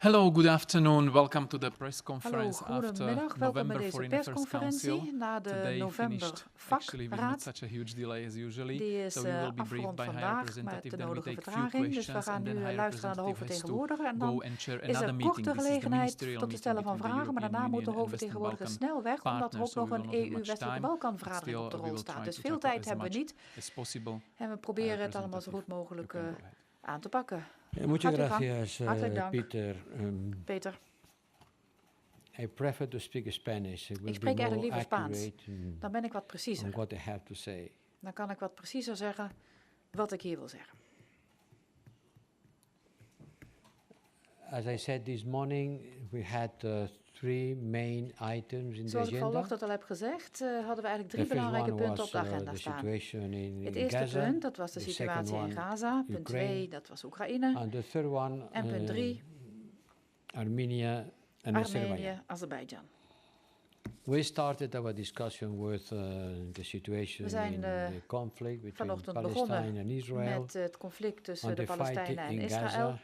Hello, good afternoon. Welcome to the press conference Hallo, after goedemiddag. Welkom bij November deze Foreign Affairs Council. persconferentie na de Today november finished actually with not vakraad. such a huge delay as usually. Die is So you will be briefed afgerond by High vandaag met Representative. de Then we nodige take few vertraging. Dus we questions gaan and then nu High luisteren naar de Representative has to hoofdvertegenwoordiger. En go dan and chair is another er meeting. korte This is the gelegenheid ministerial tot het meeting stellen van between the vragen. Maar European daarna moet de Union and Western hoofdvertegenwoordiger Balkan snel weg, omdat er ook partners, so nog we will een not have much EU-Westelijke time. Balkanvergadering op de Still, we rol will staat. try Dus to veel tackle tijd as hebben we much niet. as possible. En we proberen het allemaal zo goed mogelijk aan te pakken. Muchas Gaat u gang. gracias, Hartelijk dank. Peter. Peter, I prefer to speak Spanish. It will ik be spreek more eigenlijk liever Spaans. accurate Dan ben ik wat on preciezer. what I have to say. Dan kan ik wat preciezer zeggen wat ik hier wil zeggen. As I said this morning, we had three main items in the Zoals ik agenda. vanochtend al heb gezegd, hadden we eigenlijk The drie first belangrijke one punten op was de agenda the staan. situation in Het eerste Gaza. punt, dat was de The situatie second in one, Gaza. Punt Ukraine. 2, dat was Oekraïne. And the third one, En punt 3, Armenia and Azerbaijan. Armenië, Azerbeidzjan. We started our discussion with the situation We zijn in the conflict between vanochtend Palestine begonnen and Israel. met het conflict tussen on de the Palestijnen en fighting in Israël. Gaza.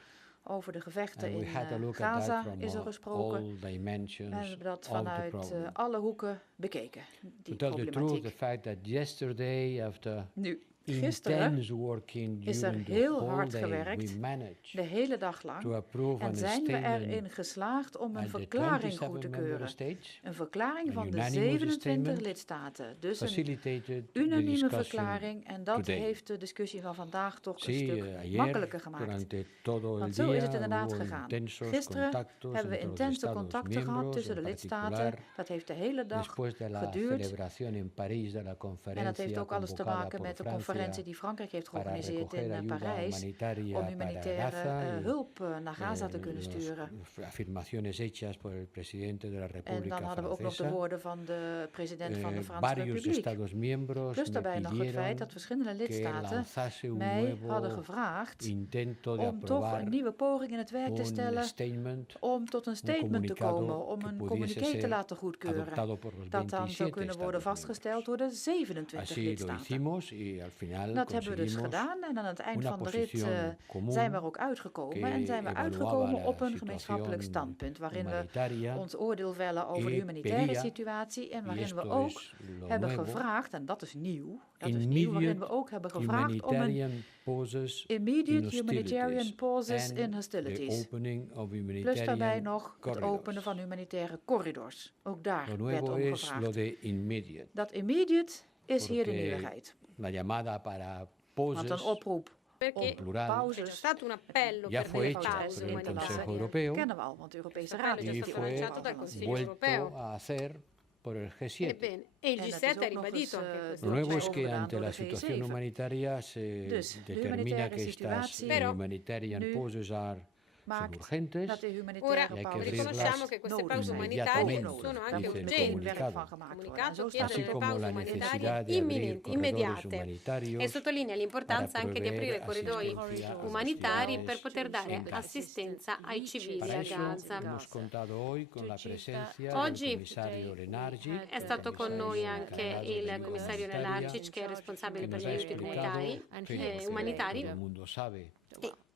Over de gevechten And we in had a look at Gaza that from is er gesproken. all dimensions En we hebben dat of the vanuit problem. alle hoeken bekeken, die To tell the truth, the problematiek. fact that yesterday, after Nu, gisteren intense working is er during the heel whole hard day, gewerkt, we managed de hele dag to lang. approve En an zijn we statement erin geslaagd om een at the verklaring 27 goed te member keuren. states, Een verklaring Een van de unanimous 27 statement, lidstaten. Dus een facilitated the unanieme discussion. verklaring. En dat today. heeft de discussie van vandaag toch een Sí, stuk ayer, makkelijker gemaakt. durante todo el Want zo is het día, inderdaad hubo gegaan. intensos Gisteren contactos hebben we entre los intense Estados contacten gehad miembros, tussen de en lidstaten. particular, Dat heeft de hele dag después de la geduurd. celebración en París de la En conferencia dat heeft ook alles te convocada maken por met de Francia conferentie die Frankrijk heeft para georganiseerd recoger in ayuda Parijs humanitaria om para humanitaire Gaza y, hulp naar Gaza te kunnen sturen. afirmaciones hechas por el presidente de la En República dan hadden we ook nog de Francesa. woorden van de president van de Franse Varios Republiek. Estados miembros Plus me daarbij nog het feit pidieron dat verschillende que lidstaten lanzase un mij hadden nuevo gevraagd intento de om toch aprobar een nieuwe poging in het werk te un stellen statement om tot een statement te comunicado komen, om que een pudiese communiqué te ser laten goedkeuren. adoptado por los Dat dan zou 27 kunnen worden Estados vastgesteld door de 27 Así lo lidstaten. hicimos y al final Dat hebben we dus conseguimos gedaan en aan het eind una van de rit posición común zijn we er ook uitgekomen. que En zijn we evaluaba uitgekomen la op een gemeenschappelijk situación standpunt waarin we humanitaria ons oordeel vellen over de y humanitaire pedía, situatie en y waarin we esto ook es lo hebben nuevo, gevraagd, en dat is nieuw, waarin we ook hebben gevraagd om een humanitarian pauses in immediate hostilities humanitarian pauses and in the hostilities. opening of Plus humanitarian daarbij nog het corridors. openen van humanitaire corridors. Ook daar Lo werd nuevo om es lo gevraagd. de immediate. Dat immediate is hier de Porque nieuwigheid. La llamada para Want een pauses oproep Perché om plural c'è pauzes stato un appello ya per fue delle hecha pause por el Consejo umanitarie. Europeo kennen we al, want de Europese Sta Raad bene, y già heeft stato fue lanciato dal Consiglio vuelto Europeo. a hacer por el G7. Ebbene, e il En dat G7 is ha ook nog ribadito eens, anche questo. Lo nuevo es que overgedaan ante door la de situación G7. humanitaria se Dus de determina humanitaire que estas situatie Però humanitarian nu pauses son maakt urgentes. dat de Ora, humanitaire hay que pauzes riconosciamo che queste nodig pause zijn. umanitarie Immediatamente. sono Daar anche moet Dice meteen urgenti. werk van gemaakt worden. En Comunicato zo chiede staat Así het delle como pause la umanitarie necesidad de abrir imminenti, corredores immediate, humanitarios e sottolinea l'importanza anche di aprire corridoi asistencia umanitari a per poter dare en Gaza. assistenza ai civili Para a eso Gaza. hemos contado hoy con la presencia Oggi del comisario Lenargic, È stato con noi anche il commissario Humanitaria, Nelarcic, che è responsabile que per nos gli ha aiuti explicado, umanitari, todo el mundo sabe,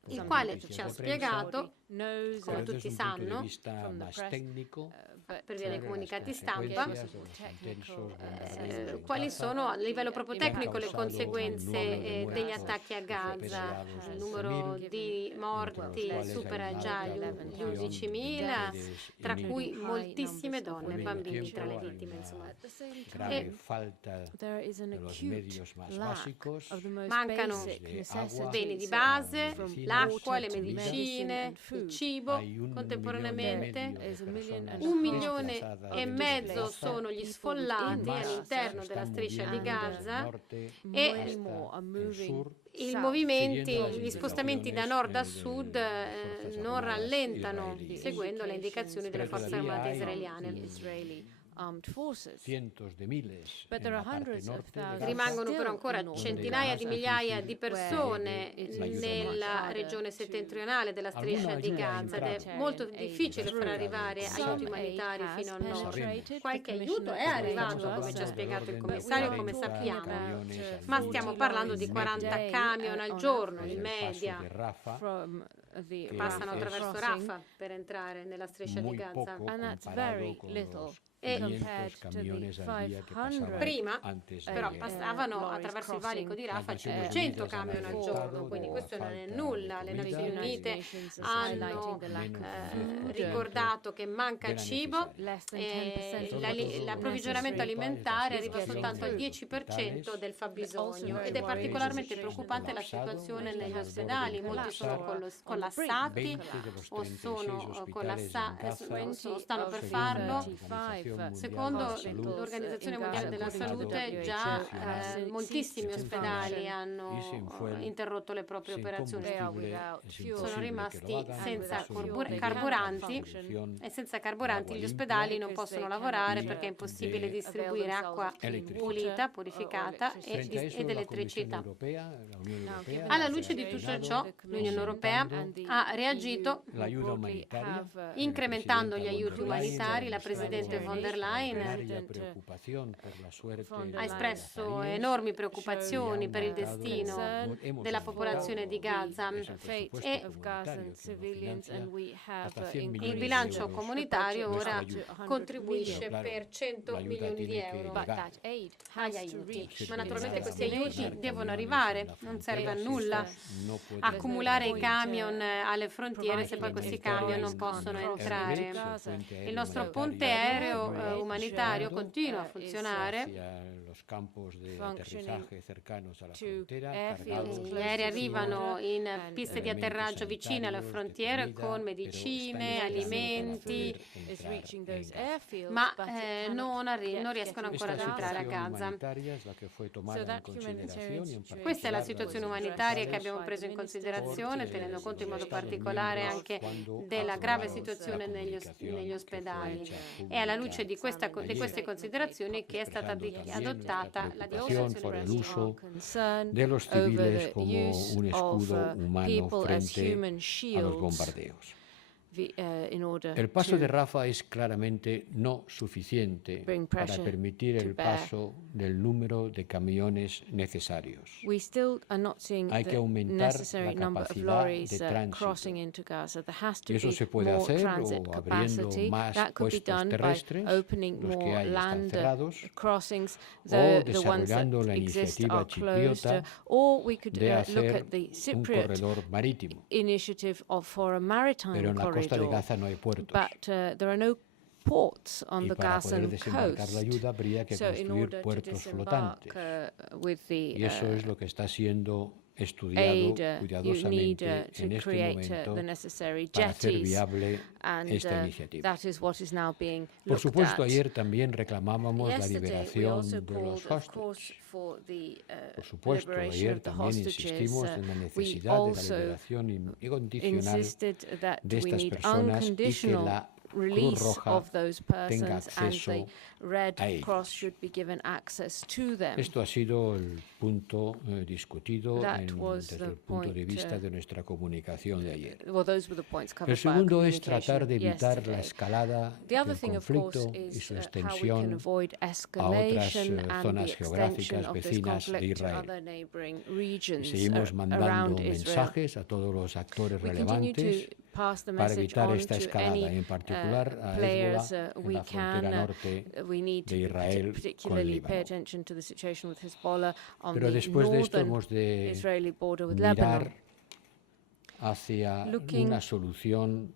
il quale ci ha spiegato, come pero tutti desde un punto de sanno, vista más técnico, per via dei comunicati las stampa, consecuencias de los intensos bombardeos en quali Gaza, sono a livello proprio che han tecnico le causato conseguenze un numero de degli muertos attacchi a Gaza. superados Il los numero 11.000, di morti quali supera hay già una gli alta proporción 11.000, de mujeres y tra niños. cui moltissime donne e Al bambini mismo tra le tiempo hay vittime. una Insomma. grave falta There is an de los acute medios más básicos, of the most Mancano basic de necessities, agua, beni di base, medicina, l'acqua, le comida. medicine, il cibo, Hay 1,5 contemporaneamente. milione di persone 1,5 milioni sono gli sfollati más all'interno della están striscia di muriendo del Gaza norte e many more are hasta el moving sur, i south. movimenti, Siguiendo gli las spostamenti da indicaciones nord a de sud Fuerzas non Armadas rallentano, israelíes. seguendo le indicazioni delle Pero forze todavía armate hay israeliane. Israeli armed forces. cientos de miles But en there la are parte hundreds of norte de thousands. Gaza. Rimangono però ancora Still in centinaia di Gaza, migliaia di where persone it's nella regione settentrionale della striscia Alguna di aiuta Gaza ed è entrata. molto difficile far arrivare Some aiuti aid umanitari has fino al nord. penetrated. Qualche The aiuto è Commissioner arrivato, told come us ci ha that. spiegato il Orden commissario, de come 40 sappiamo. aviones al Ma día, stiamo 40 parlando di loads 40 a day, camion al on giorno desde in el paso media de Rafah From que passano es attraverso Rafah per entrare nella striscia di muy Gaza. poco And that's comparado very con little los compared 500 to the camiones al día que 500 pasaban Prima, antes però de passavano lorries attraverso il valico di Las Rafah Naciones 100 Unidas han camion al alertado giorno, quindi de la questo non è falta nulla. de Le comida, Nazioni Unite Nations hanno highlighting the lack menos of del 10% ricordato che manca della cibo necessaria. less than e 10% l'approvvigionamento alimentare arriva soltanto al 10% del Also fabbisogno very ed è worrying particolarmente situation preoccupante la colapsado, situazione están negli al ospedali, borde de molti sono colapsar. collassati 20 de los o 36 sono hospitales en collassati, Gaza, stanno per según farlo. la Organización Mundial Secondo de la Salud, l'Organizzazione in Mondiale Gaza, della according to Salute, the già WHO, moltissimi sin ospedali función hanno y sin fuel, interrotto le proprie sin operazioni. combustible, es Sono imposible rimasti que lo hagan, senza solo carburanti distribución e senza carburanti d'acqua gli ospedali limpia non possono lavorare y perché è impossibile de distribuire acqua electricidad. pulita, purificata Frente a eso, ed la Comisión elettricità. Europea, la Unión Europea, Alla ha luce di tutto reaccionado ciò, l'Unione Europea ha reagito la ayuda humanitaria, incrementando gli la aiuti presidenta von der Leyen umanitari. La ha Presidente mostrado von der Leyen extraordinaria preocupación por la suerte de ha las espresso nazaríes enormi preoccupazioni y ha per il aumentado- destino hemos della aumentado popolazione di Gaza. el presupuesto E comunitario que lo financia hasta 100 il millones de bilancio euros comunitario nuestra ora ayuda. contribuisce Claro, per 100 l'aiuta milioni di tiene che euro llegar. agli aiuti. Ma naturalmente questi Destinada a aiuti montar devono camiones arrivare, en la non serve a frontera, nulla no puede accumulare i ser camion alle frontiere se poi questi camion non in possono Air entrare. puente Il nostro aéreo ponte humanitario aereo umanitario continua a funzionare. hacia los campos de aterrizaje cercanos a la to frontera, airfields cargados Gli de aerei comida, arrivano in piste di elementi atterraggio vicine alle sanitarios, de frontiere comida, con pero medicine, están esperando alimenti, para poder is entrar reaching en those Gaza. airfields, ma but it non cannot riescono get ancora Esta ad entrare a situación Gaza. humanitaria es la que fue tomada en that consideración y en humanitarian Questa è la particular situazione las umanitaria che autoridades abbiamo preso in considerazione, porque tenendo conto in los modo Estados particolare miembros, anche cuando della grave aprobaron situazione la negli comunicación ospedali. que fue hecha È alla pública luce di queste considerazioni che è stata expresando también adottata nuestra la preocupación por dichiarazione el di uso concern de los over civiles the como use un escudo of humano people as frente human a los shields bombardeos. in order El paso to de Rafah es claramente no suficiente bring para pressure permitir to el bear. paso del número de camiones necesarios. We still are not seeing Hay que the aumentar necessary la number of capacidad lorries de tránsito. crossing into Gaza. There has to Y eso be se puede more hacer transit o abriendo capacity. más That could be puestos done by terrestres, opening los que more hay están land cerrados, crossings, o the ones that desarrollando la exist iniciativa are closed, chipriota or we could de look hacer at the un Cypriot corredor marítimo. initiative for a maritime Pero en la costa de corridor. Gaza no hay puertos. But there are no ports on Y the para poder Gazan desembarcar coast. la ayuda habría que So in construir order to puertos disembark flotantes. with the Y eso es lo que está siendo estudiado aid, you need cuidadosamente en to este create momento the necessary para hacer jetties, viable and esta iniciativa. that is what is now being Por looked supuesto, at. ayer también reclamábamos la Yesterday, we liberación also de los called, of course, hostages. for the Por supuesto, liberation ayer of the también hostages. insistimos en la We necesidad de la also liberación incondicional insisted that de we estas need personas y que unconditional la Cruz release Roja of those tenga persons, and the acceso Red a ellos. Cross should be given access to them. Esto ha sido el punto discutido That was desde the el punto de point, vista de nuestra comunicación de ayer. Well, those were the points covered El segundo by our es tratar de communication evitar la yesterday. escalada The other del thing, of course, conflicto y is su how we can extensión avoid a otras escalation and the zonas extension geográficas of this vecinas de conflict to Israel. other neighboring Y regions seguimos mandando around Israel. mensajes a todos los actores We continue relevantes to pass the para message evitar on esta to escalada, any y en particular a players Hezbollah en we la frontera can. norte We need de to Israel con el particularly pay Líbano. attention to the situation with Hezbollah on Pero the después de esto northern hemos de Israeli border with mirar Lebanon. hacia Looking, una solución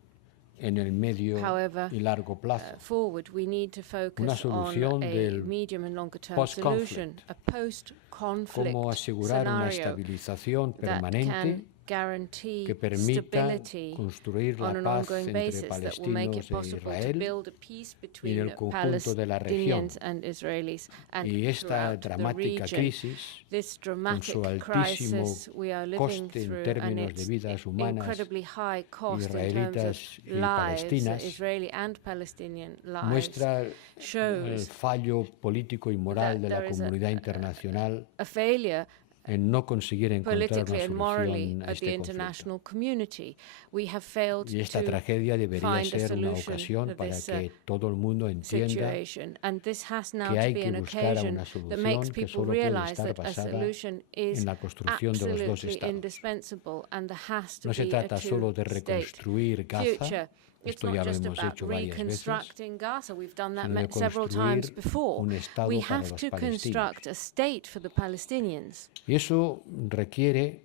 en el medio however, y largo plazo. Forward, we need to Una focus solución on a del medium and longer term post-conflict. solution, a post-conflict Cómo asegurar una scenario estabilización that permanente can guarantee que permita stability construir la on an paz ongoing entre basis that will make it palestinos e possible to Israel build a peace y en between el conjunto de la región. Palestinians and Israelis and Y esta throughout the dramática region. crisis, This con dramatic su altísimo crisis we are living coste en through, and términos de its vidas humanas incredibly high cost in terms israelitas of y lives, palestinas, Israeli and Palestinian lives, muestra el shows fallo político y moral that de la there is comunidad internacional a failure en no conseguir encontrar politically una and morally solución a at the este conflicto. international community. We have failed Y esta to tragedia debería find a ser una solution ocasión for para this que todo el mundo entienda situation, and this has now que to hay be que an buscar occasion una that makes solución que people solo puede realize estar that a basada solution is en la construcción de los dos absolutely estados. indispensable, and there has to No se be a trata solo de two-state reconstruir Gaza, future. It's esto not ya lo just hemos about hecho varias veces, reconstructing Gaza. We've done that sino de several times construir before. un Estado We para have los to palestinos. construct a state for the Palestinians. Y eso requiere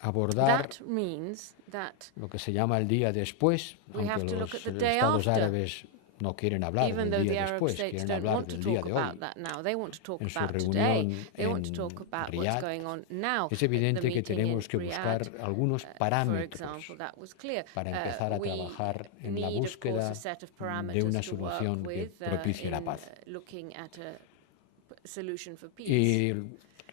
abordar That means that lo que se llama el día después, we have aunque to los look at the day estados after. árabes no quieren hablar Even del though the día Arab después, states quieren don't hablar want to del día talk de about hoy. that now, they want to talk En su about today. reunión They want to en talk about what's Riyadh, going on now. es at the evidente que meeting tenemos in que buscar Riyadh, algunos for parámetros example, that was clear. para empezar a We trabajar en la need, of course, búsqueda a set of de parameters una to work solución que with, propicie la in, paz. looking at a solution for peace. Y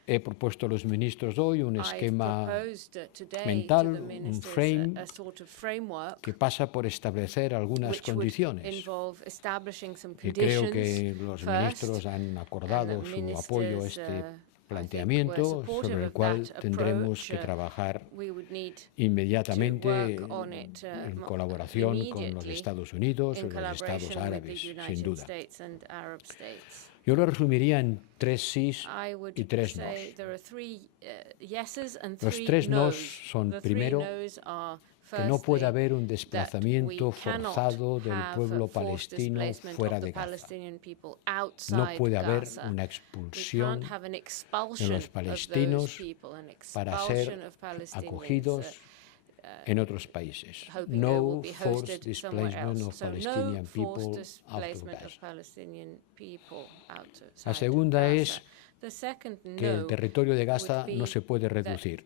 he propuesto a los ministros hoy un I've esquema proposed today mental, to the un ministers frame a sort of framework que pasa por establecer algunas which would condiciones. involve establishing some Y creo conditions que los first, ministros han acordado and the su apoyo a ministers, este I think, planteamiento were supportive sobre el of cual that tendremos approach. que trabajar We would need inmediatamente to work on it, en colaboración con los immediately Estados Unidos in o los Estados collaboration with Árabes, the sin United duda. States and Arab states. Yo lo resumiría en 3 sís I would y 3 say nos. there are 3 yeses and Los 3 3 nos no's. son, The 3 primero, no's are, que no puede firstly, haber un that desplazamiento we cannot forzado del have pueblo forced palestino displacement fuera of the de Gaza. Palestinian people No outside puede haber Gaza. una We expulsión can't have an de expulsion los of palestinos those people, an para expulsion ser of Palestinians, acogidos en otros países. hoping they will No be forced hosted somewhere displacement else. of So Palestinian no people forced out of displacement of Gaza. Palestinian people outside La segunda Gaza. es The second que el no territorio de Gaza would be no se puede that, reducir.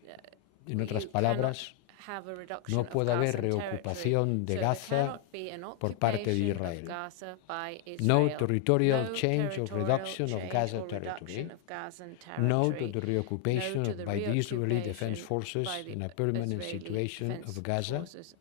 En otras you palabras, cannot have a reduction no of puede haber Gazan territory. reocupación de So there Gaza cannot be an por parte de occupation of Israel. Gaza by No Israel. territorial No change or territorial reduction of change Gaza or territory. reduction of Gazan No to territory. the reoccupation No to the by the Israeli Defense reoccupation Forces by the in a permanent Israeli situation Defense of Gaza. Forces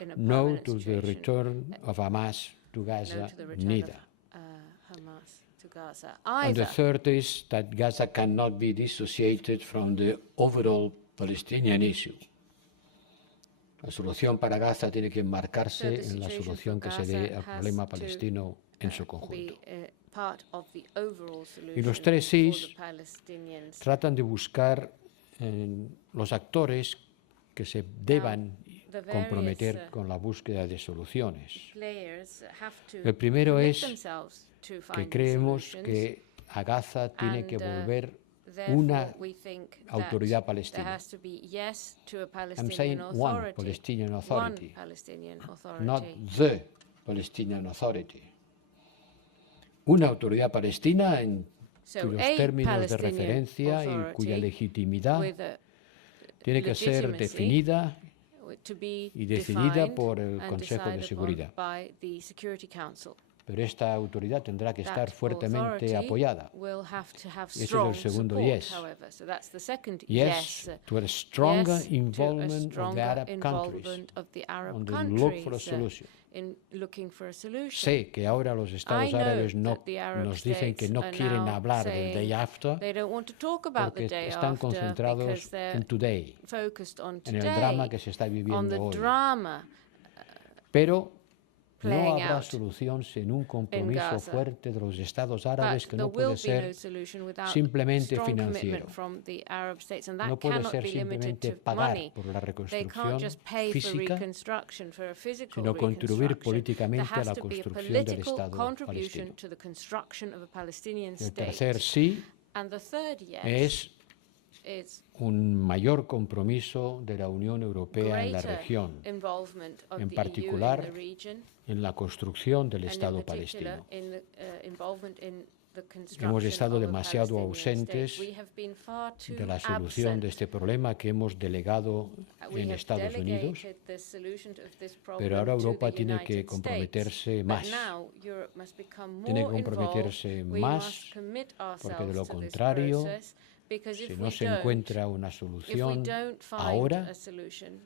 in a No permanent to the situation. return of Hamas to No Gaza, to the return neither. of Hamas to Gaza And the either. third is that Gaza cannot be dissociated from the overall Palestinian issue. La solución para Gaza tiene que enmarcarse So the en la situation solución for que se dé Gaza al has problema to, palestino en su be conjunto. part of the overall Y los solution 3 for sís the Palestinians. tratan de buscar los actores que se deban the comprometer various, con la búsqueda de soluciones. Players have to El primero commit es themselves to que finding creemos solutions, que a Gaza tiene que and, volver therefore una we think autoridad that palestina. there has to be yes to a I'm Palestinian saying one authority. Palestinian One authority, Palestinian authority. not the Palestinian Authority. Una autoridad palestina en So cuyos a términos de Palestinian referencia y authority cuya legitimidad with a tiene que ser legitimacy definida to be y decidida defined por el and Consejo de decided Seguridad. upon by the Security Council. Pero esta autoridad tendrá que estar That fuertemente authority apoyada. will have to have Ese es el strong segundo support, yes. however. So that's the second Yes, yes. to a stronger Yes to a involvement of the stronger Arab countries involvement of the Arab on the look for a countries, solution. in looking for a solution. Sé que ahora los Estados I know árabes no that the Arab nos dicen que states no are quieren now hablar del saying day after They don't want to talk about porque the day están after concentrados because they're en today, focused on en el drama que today, se está on viviendo the hoy. drama. Pero no playing habrá out solución sin un compromiso Gaza. fuerte de los Estados árabes But que there no will puede be ser no solution without simplemente strong financiero. commitment from the Arab states, and that No puede cannot ser be limited simplemente to pagar money. por la They reconstrucción can't just pay for física, reconstruction, for a physical sino contribuir reconstruction. políticamente There a la has to be a construcción del political Estado contribution palestino. to the construction of a Palestinian El state. tercer sí And the third yes es is un mayor compromiso de la Unión Europea en la greater región, involvement of en the particular, EU in the region, en la construcción del and Estado in particular palestino. in the involvement in the construction Hemos estado of a demasiado Palestinian state. ausentes We have been far too de la solución absent. de este problema que hemos delegado We en have Estados Unidos, delegated the solution of this problem pero ahora to Europa the tiene United que States. comprometerse But más. now Europe must become Tiene que more comprometerse involved. We más, must commit porque de lo ourselves to this contrario, process, because Si if no we se don't, encuentra una if we solución don't find ahora, a solution,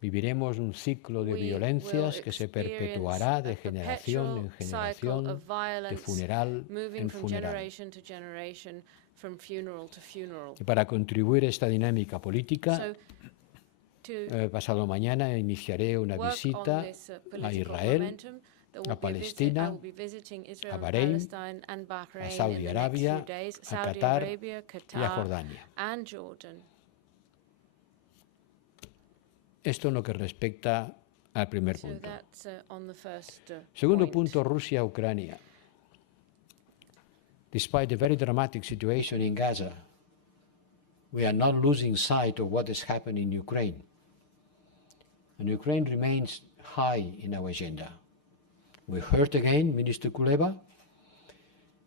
viviremos un ciclo de we violencias will que se experience perpetuará de a generación en perpetual cycle generación, of de violence, funeral moving en from funeral. generation to generation, from funeral to funeral. Y para contribuir a esta dinámica política, So to pasado mañana iniciaré una work on visita this a political Israel, momentum, there will a be a visit. I Palestina, will be visiting Israel a and Bahrein, Palestine and Bahrain a Saudi in the Arabia, next few days, a Saudi Qatar Arabia, y a Qatar, Jordania. and Jordan. Esto en lo que respecta al primer So punto. that's on the first Segundo point. punto, Rusia-Ucrania. Despite the very dramatic situation in Gaza, we are not losing sight of what has happened in Ukraine. And Ukraine remains high in our agenda. We heard again Minister Kuleba.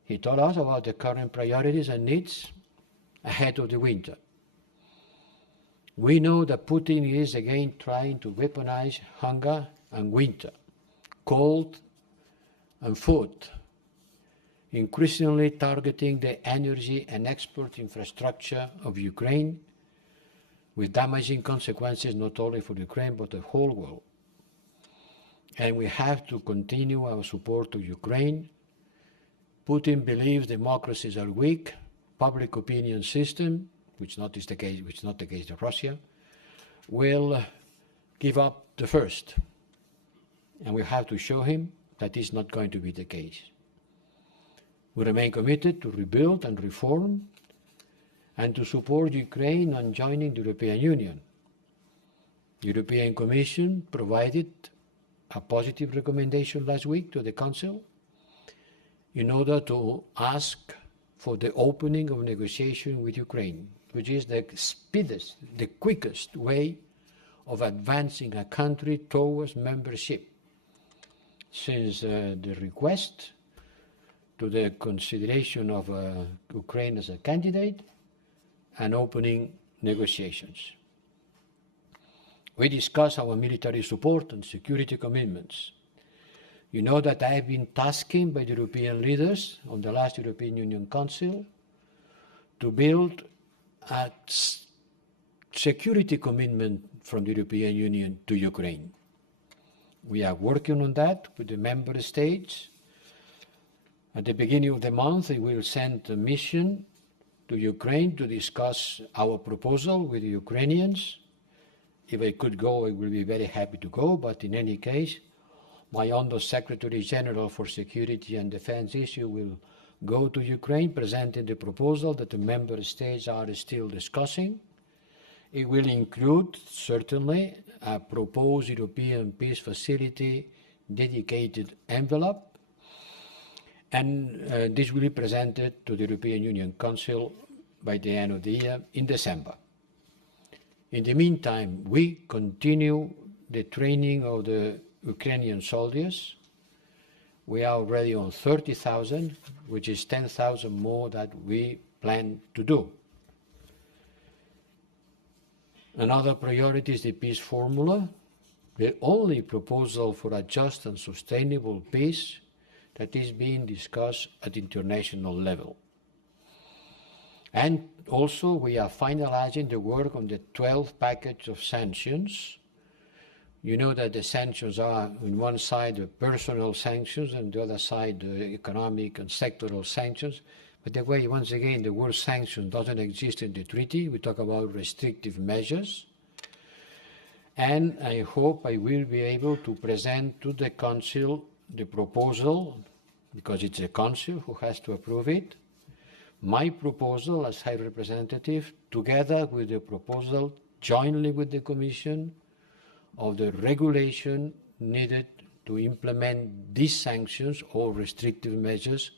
He told us about the current priorities and needs ahead of the winter. We know that Putin is again trying to weaponize hunger and winter, cold and food, increasingly targeting the energy and export infrastructure of Ukraine, with damaging consequences not only for Ukraine but the whole world. And we have to continue our support to Ukraine. Putin believes democracies are weak, public opinion system, which not the case of Russia, will give up the first. And we have to show him that is not going to be the case. We remain committed to rebuild and reform and to support Ukraine on joining the European Union. The European Commission provided a positive recommendation last week to the Council in order to ask for the opening of negotiation with Ukraine, which is the speediest, the quickest way of advancing a country towards membership, since the request to the consideration of Ukraine as a candidate and opening negotiations. We discuss our military support and security commitments. You know that I have been tasked by the European leaders on the last European Union Council to build a security commitment from the European Union to Ukraine. We are working on that with the member states. At the beginning of the month, I will send a mission to Ukraine to discuss our proposal with the Ukrainians. If I could go, I will be very happy to go, but in any case, my Under Secretary General for Security and Defense issue will go to Ukraine, presenting the proposal that the member states are still discussing. It will include, certainly, a proposed European peace facility dedicated envelope, and this will be presented to the European Union Council by the end of the year in December. In the meantime, we continue the training of the Ukrainian soldiers. We are already on 30,000, which is 10,000 more that we plan to do. Another priority is the peace formula, the only proposal for a just and sustainable peace that is being discussed at international level. And also we are finalizing the work on the 12th package of sanctions. You know that the sanctions are, on one side, the personal sanctions, and the other side, the economic and sectoral sanctions. But the way, once again, the word sanction doesn't exist in the treaty. We talk about restrictive measures. And I hope I will be able to present to the Council the proposal, because it's the Council who has to approve it, my proposal as High Representative, together with the proposal jointly with the Commission of the regulation needed to implement these sanctions or restrictive measures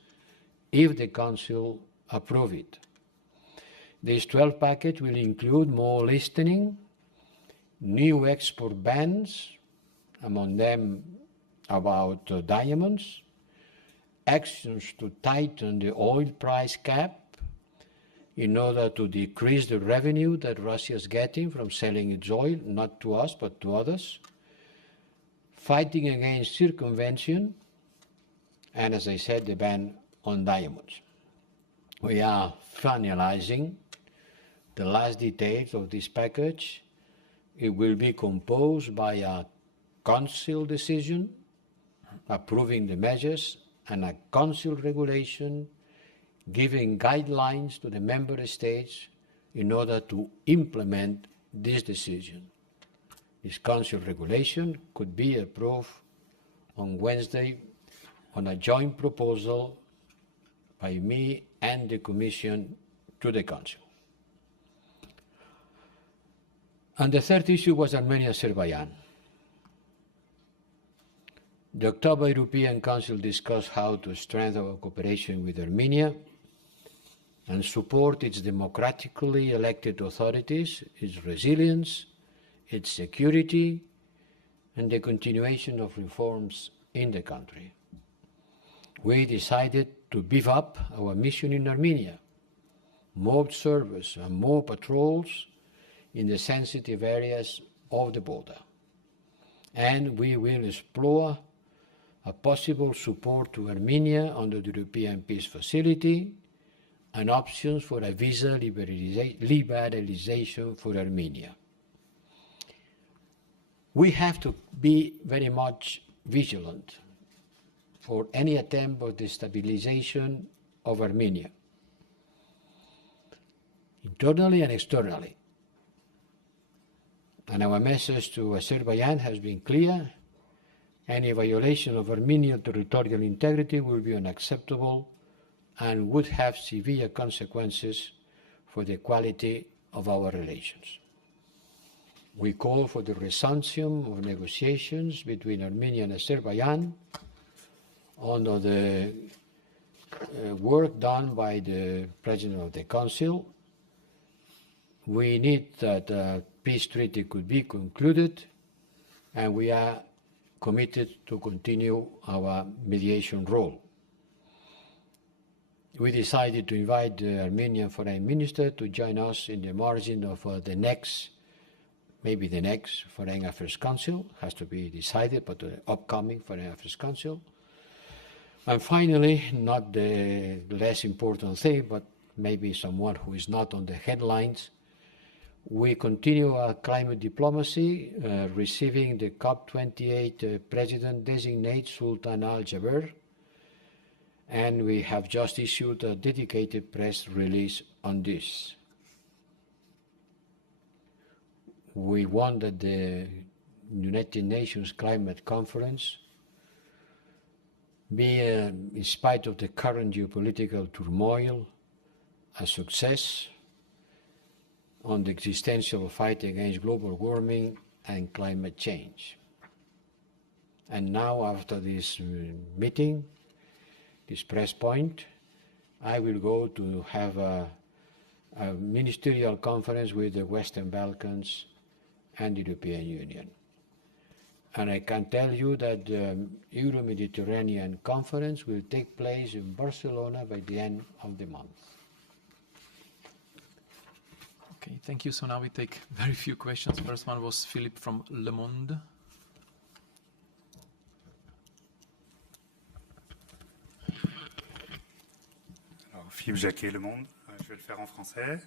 if the Council approves it. This 12th package will include more listening, new export bans, among them about diamonds, actions to tighten the oil price cap in order to decrease the revenue that Russia is getting from selling its oil, not to us but to others, fighting against circumvention, and as I said, the ban on diamonds. We are finalizing the last details of this package. It will be composed by a Council decision approving the measures and a Council regulation giving guidelines to the member states in order to implement this decision. This Council regulation could be approved on Wednesday on a joint proposal by me and the Commission to the Council. And the third issue was Armenia-Azerbaijan. The October European Council discussed how to strengthen our cooperation with Armenia and support its democratically elected authorities, its resilience, its security, and the continuation of reforms in the country. We decided to beef up our mission in Armenia, more observers and more patrols in the sensitive areas of the border. And we will explore a possible support to Armenia under the European Peace Facility and options for a visa liberalization for Armenia. We have to be very much vigilant for any attempt of destabilization of Armenia, internally and externally. And our message to Azerbaijan has been clear. Any violation of Armenian territorial integrity will be unacceptable and would have severe consequences for the quality of our relations. We call for the resumption of negotiations between Armenia and Azerbaijan under the work done by the President of the Council. We need that a peace treaty could be concluded, and we are committed to continue our mediation role. We decided to invite the Armenian Foreign Minister to join us in the margin of the next Foreign Affairs Council, has to be decided, but the upcoming Foreign Affairs Council. And finally, not the less important thing, but maybe someone who is not on the headlines, we continue our climate diplomacy, receiving the COP28 President-designate Sultan Al-Jaber, and we have just issued a dedicated press release on this. We want that the United Nations Climate Conference be, in spite of the current geopolitical turmoil, a success on the existential fight against global warming and climate change. And now, after this meeting, this press point, I will go to have a ministerial conference with the Western Balkans and the European Union. And I can tell you that the Euro-Mediterranean Conference will take place in Barcelona by the end of the month. Okay, thank you. So now we take very few questions. First one was Philippe from Le Monde. Alors, Philippe Jacquet, Le Monde. Je vais le faire en français.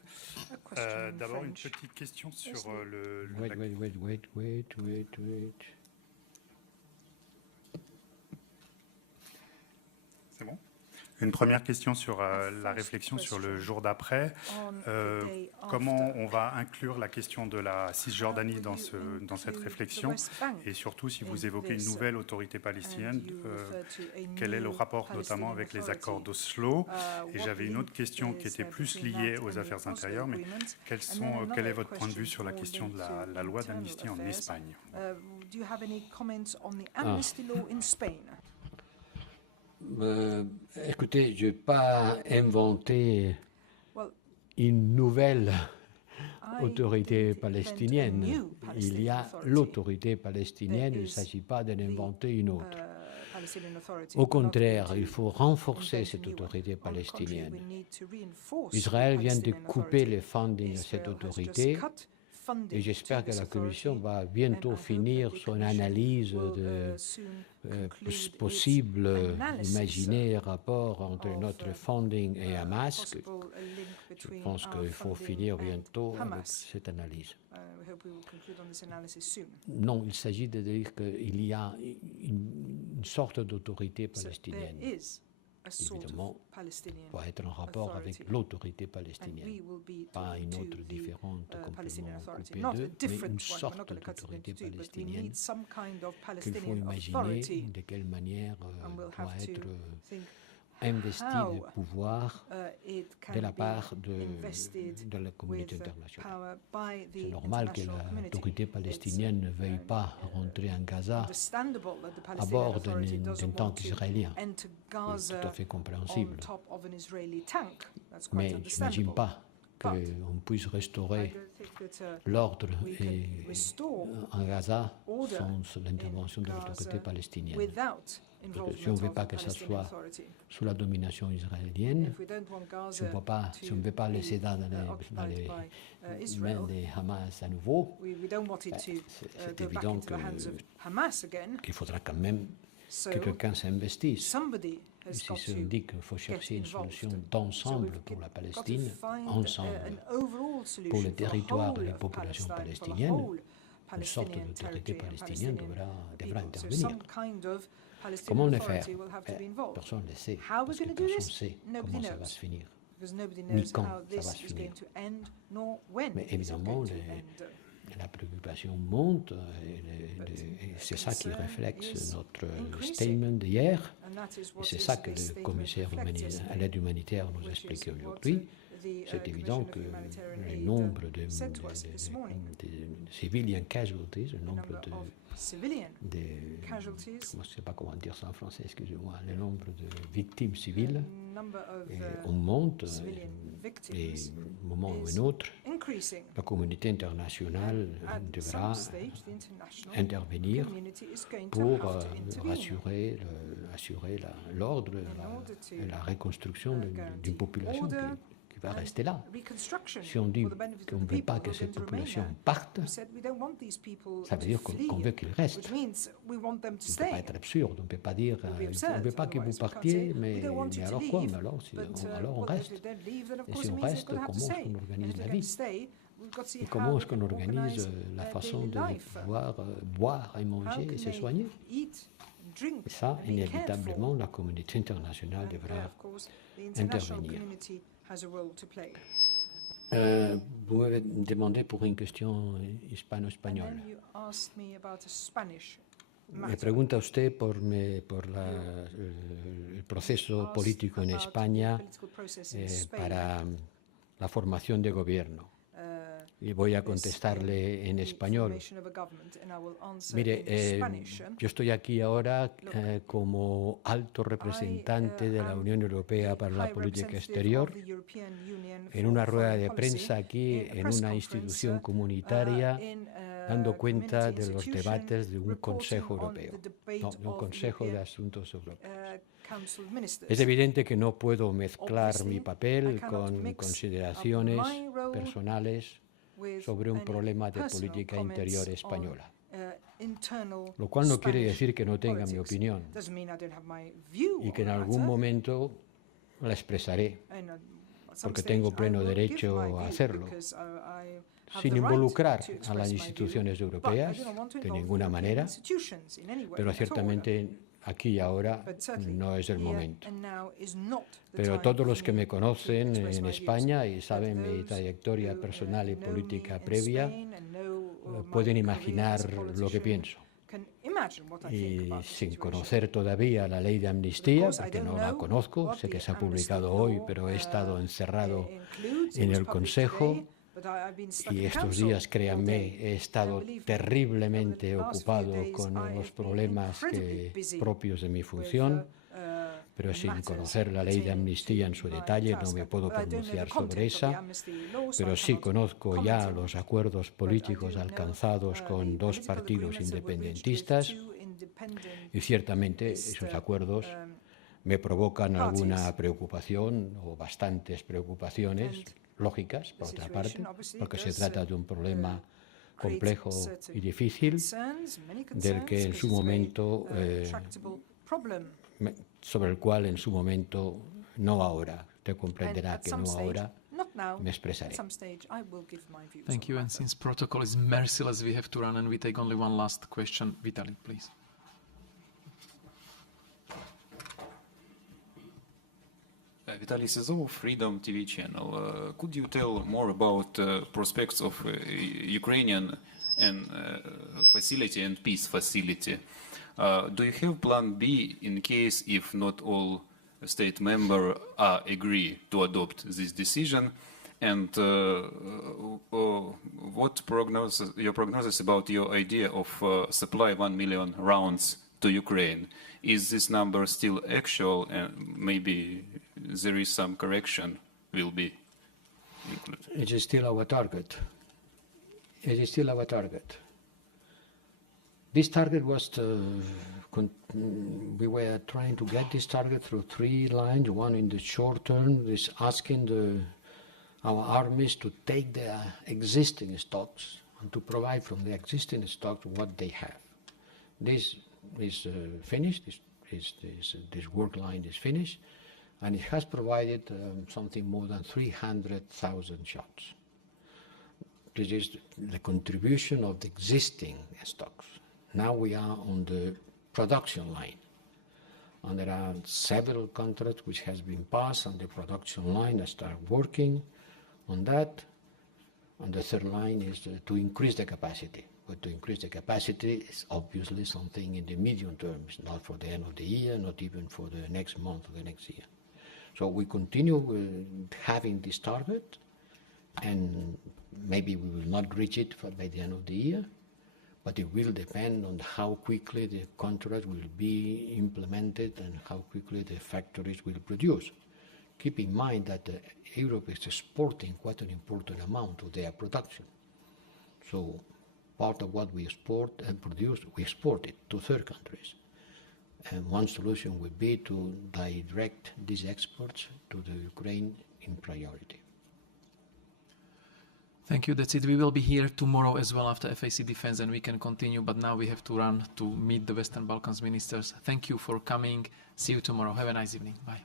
D'abord, une petite question sur le... Wait. C'est bon ? Une première question sur la réflexion sur le jour d'après. Comment on va inclure la question de la Cisjordanie dans cette réflexion? Et surtout, si vous évoquez une nouvelle autorité palestinienne, quel est le rapport notamment avec les accords d'Oslo? Et j'avais une autre question qui était plus liée aux affaires intérieures, mais quel est votre point de vue sur la question de la loi d'amnistie en Espagne? Écoutez, je n'ai pas inventé une nouvelle autorité palestinienne. Il y a l'autorité palestinienne, il ne s'agit pas d'en inventer une autre. Au contraire, il faut renforcer cette autorité palestinienne. Israël vient de couper les funding à cette autorité. Et j'espère que la Commission va bientôt finir son analyse de possibles imaginés rapports entre notre funding et Hamas. Je pense qu'il faut finir bientôt avec cette analyse. Non, il s'agit de dire qu'il y a une sorte d'autorité palestinienne. évidemment, doit être en rapport avec l'autorité palestinienne, pas une autre différente complètement coupée d'eux, mais une sorte d'autorité palestinienne qu'il faut imaginer de quelle manière doit être investi de pouvoir de la part de la communauté internationale. C'est normal que l'autorité palestinienne ne veuille pas rentrer en Gaza à bord d'un tank israélien. C'est tout à fait compréhensible. Mais je n'imagine pas qu'on puisse restaurer l'ordre en Gaza sans l'intervention de l'autorité palestinienne. Si on ne veut pas que ça soit sous la domination israélienne, si on ne veut pas laisser dans les mains des Hamas à nouveau, c'est évident qu'il faudra quand même que quelqu'un s'investisse. Si on dit qu'il faut chercher une solution d'ensemble pour la Palestine, ensemble, pour le territoire et les populations palestiniennes, une sorte d'autorité palestinienne devra intervenir. Comment le faire? Personne ne le sait, parce que personne ne sait comment ça va se finir, ni quand ça va se finir. Mais évidemment, la préoccupation monte, et c'est ça qui reflète notre statement d'hier, et c'est ça que le commissaire à l'aide humanitaire nous expliquait aujourd'hui. C'est évident que le nombre de civilian casualties, le nombre je ne sais pas comment dire ça en français, excusez-moi, le nombre de victimes civiles augmente, et au moment où un autre, la communauté internationale devra intervenir pour assurer l'ordre et la reconstruction d'une population qui va rester là. Si on dit qu'on ne veut pas que cette population parte, ça veut dire qu'on veut qu'ils restent. On ne peut pas être absurde, on ne peut pas dire on ne veut pas que vous partiez, mais alors quoi? Alors on reste. Et si on reste, comment est-ce qu'on organise la vie? Et comment est-ce qu'on organise la façon de pouvoir boire et manger et se soigner? Et ça, inévitablement, la communauté internationale devra intervenir. Vous m'avez demandé pour une question hispano-española. Me pregunta usted por el proceso político en España para la formación de gobierno. Y voy a contestarle en español. Mire, yo estoy aquí ahora como alto representante de la Unión Europea para la política exterior, en una rueda de prensa aquí, en una institución comunitaria, dando cuenta de los debates de un Consejo Europeo, no, de un Consejo de Asuntos Europeos. Es evidente que no puedo mezclar mi papel con consideraciones personales sobre un problema de política interior española, lo cual no quiere decir que no tenga mi opinión y que en algún momento la expresaré, porque tengo pleno derecho a hacerlo, sin involucrar a las instituciones europeas de ninguna manera, pero ciertamente aquí y ahora no es el momento. Pero todos los que me conocen en España y saben mi trayectoria personal y política previa, pueden imaginar lo que pienso. Y sin conocer todavía la ley de amnistía, porque no la conozco, sé que se ha publicado hoy, pero he estado encerrado en el Consejo. Y estos días, créanme, he estado terriblemente ocupado con los problemas propios de mi función, pero sin conocer la ley de amnistía en su detalle no me puedo pronunciar sobre esa, pero sí conozco ya los acuerdos políticos alcanzados con dos partidos independentistas y ciertamente esos acuerdos me provocan alguna preocupación o bastantes preocupaciones lógicas, por otra parte, porque se trata de un problema complejo y difícil, del que en su momento, sobre el cual en su momento, no ahora, usted comprenderá que no ahora, me expresaré. Thank you, and since protocol is merciless, we have to run and we take only one last question. Vitaly, please. Vitaly Sizov, Freedom TV channel. Could you tell more about prospects of Ukrainian and facility and peace facility? Do you have plan B in case if not all state members agree to adopt this decision? And what your prognosis about your idea of supply 1 million rounds to Ukraine? Is this number still actual, and maybe there is some correction will be included? It is still our target. It is still our target. This target was we were trying to get this target through 3 lines. One in the short term is asking our armies to take their existing stocks and to provide from the existing stocks what they have. This is finished. This work line is finished, and it has provided something more than 300,000 shots. This is the contribution of the existing stocks. Now we are on the production line, and there are several contracts which has been passed on the production line that start working on that. And the third line is to increase the capacity. But to increase the capacity is obviously something in the medium term. It's not for the end of the year, not even for the next month or the next year. So we continue having this target, and maybe we will not reach it by the end of the year, but it will depend on how quickly the contract will be implemented and how quickly the factories will produce. Keep in mind that Europe is exporting quite an important amount of their production. So part of what we export and produce, we export it to third countries. And one solution would be to direct these exports to the Ukraine in priority. Thank you. That's it. We will be here tomorrow as well after FAC Defense, and we can continue. But now we have to run to meet the Western Balkans ministers. Thank you for coming. See you tomorrow. Have a nice evening. Bye.